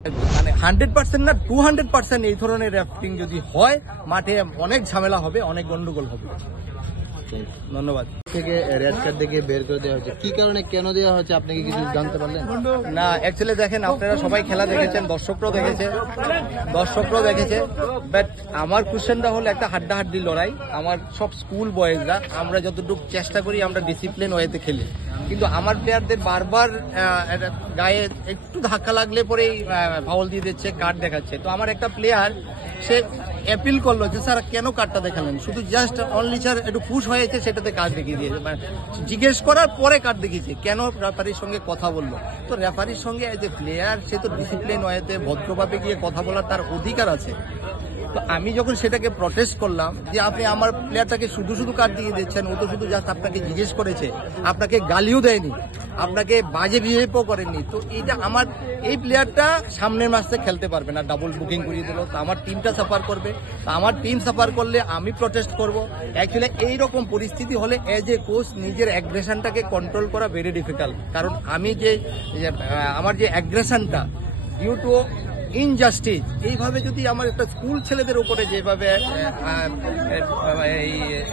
মানে 100% না 200% এই ধরনের র্যাফটিং যদি হয় মাঠে অনেক ঝামেলা হবে, অনেক গন্ডগোল হবে। ধন্যবাদ। থেকে রেড কার্ড দেখে বের করে দেওয়া হচ্ছে, কি কারণে কেন দেওয়া হচ্ছে আপনি কি কিছু জানতে পারলেন? না, অ্যাকচুয়ালি দেখেন, আপনারা সবাই খেলা দেখেছেন, দর্শকরাও দেখেছে, বাট আমার কোশ্চেনটা হলো একটা হাড্ডাহাড্ডি লড়াই। আমার সব স্কুল বয়েজরা আমরা যতটুকু চেষ্টা করি আমরা ডিসিপ্লিন ওয়েতে খেলি, কিন্তু আমার প্লেয়ারদের বারবার গায়ে একটু ধাক্কা লাগলে পরেই ফাউল দিয়ে দিচ্ছে, কার্ড দেখাচ্ছে। তো আমার একটা প্লেয়ার সে অ্যাপিল করলো যে স্যার কেন কার্ডটা দেখালেন, শুধু জাস্ট অনলি স্যার একটু পুশ হয়েছে সেটাতে কার্ড দেখিয়ে দিয়েছে, জিজ্ঞেস করার পরে কার্ড দেখিয়েছে, কেন রেফারির সঙ্গে কথা বললো। তো রেফারির সঙ্গে এজ এ প্লেয়ার সে তো ডিসিপ্লিন ওয়েতে ভদ্রভাবে গিয়ে কথা বলার তার অধিকার আছে। তো আমি যখন সেটাকে প্রটেস্ট করলাম যে আপনি আমার প্লেয়ারটাকে শুধু শুধু কার্ড দিয়ে দিচ্ছেন, ও তো শুধু জাস্ট আপনাকে জিজ্ঞেস করেছে, আপনাকে গালিও দেয়নি, আপনাকে বাজে বিহেভও করেননি, তো এইটা আমার এই প্লেয়ারটা সামনের ম্যাচে খেলতে পারবে না, ডাবল বুকিং করিয়ে দিল, তো আমার টিমটা সাফার করবে, তো আমার টিম সাফার করলে আমি প্রটেস্ট করব। অ্যাকচুয়ালি এইরকম পরিস্থিতি হলে এজ এ কোচ নিজের অ্যাগ্রেশনটাকে কন্ট্রোল করা ভেরি ডিফিকাল্ট, কারণ আমি যে আমার যে অ্যাগ্রেশনটা ডিউ টু ইনজাস্টিস, এইভাবে যদি আমার একটা স্কুল ছেলেদের উপরে যেভাবে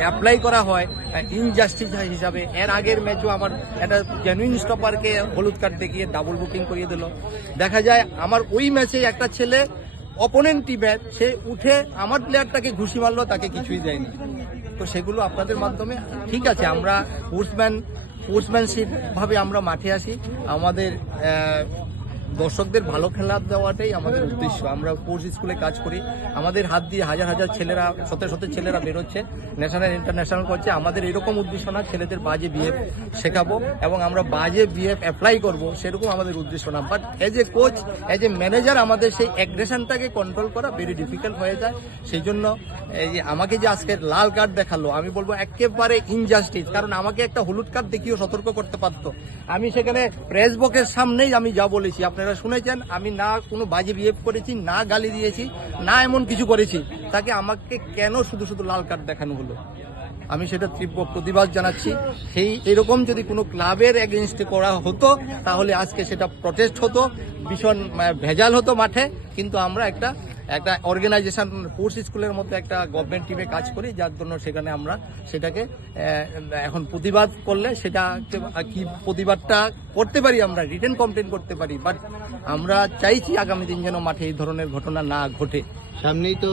অ্যাপ্লাই করা হয় ইনজাস্টিস হিসাবে, এর আগের ম্যাচও আমার একটা জেনুইন স্টপারকে হলুদ কার্ড দেখিয়ে ডাবল বুকিং করিয়ে দিল। দেখা যায় আমার ওই ম্যাচে একটা ছেলে অপোনেন্ট টিমের সে উঠে আমার প্লেয়ারটাকে ঘুষি মারলো, তাকে কিছুই দেয়নি। তো সেগুলো আপনাদের মাধ্যমে, ঠিক আছে, আমরা স্পোর্টসম্যানশিপ ভাবে আমরা মাঠে আসি, আমাদের দর্শকদের ভালো খেলা দেওয়াটাই আমাদের উদ্দেশ্য। আমরা স্পোর্টস স্কুলে কাজ করি, আমাদের হাত দিয়ে হাজার হাজার ছেলেরা, শত শত ছেলেরা বেরোচ্ছে, ন্যাশনাল ইন্টারন্যাশনাল করছে। আমাদের এরকম উদ্দেশ্য না ছেলেদের বাজে বিহেভ শেখাবো এবং আমরা বাজে বিহেভ অ্যাপ্লাই করব, সেরকম আমাদের উদ্দেশ্য না। But as a coach, as a manager আমাদের সেই অ্যাগ্রেশনটাকে কন্ট্রোল করা ভেরি ডিফিকাল্ট হয়ে যায়। সেই জন্য এই যে আমাকে যে আজকে লাল কার্ড দেখালো, আমি বলবো একেবারে ইনজাস্টিস, কারণ আমাকে একটা হলুদ কার্ড দেখিয়েও সতর্ক করতে পারতো। আমি সেখানে প্রেস বক্সের সামনেই আমি যা বলেছি আপনারা শুনেছেন, আমি না কোনো বাজে বিহেভ করেছি, না গালি দিয়েছি, না এমন কিছু করেছি, তাকে আমাকে কেন শুধু শুধু লাল কার্ড দেখানো হলো, আমি সেটা তীব্র প্রতিবাদ জানাচ্ছি। সেই এরকম যদি কোনো ক্লাবের এগেইনস্টে করা হতো তাহলে আজকে সেটা প্রটেস্ট হতো, ভীষণ ভেজাল হতো মাঠে। কিন্তু আমরা একটা অর্গানাইজেশন, স্পোর্টস স্কুলের মধ্যে একটা গভর্নমেন্ট টিমে কাজ করি, যার জন্য সেখানে আমরা সেটাকে এখন প্রতিবাদ করলে সেটা কি প্রতিবাদটা করতে পারি, আমরা রিটেন কমপ্লেন করতে পারি, বাট আমরা চাইছি আগামী দিন যেন মাঠে এই ধরনের ঘটনা না ঘটে। সামনেই তো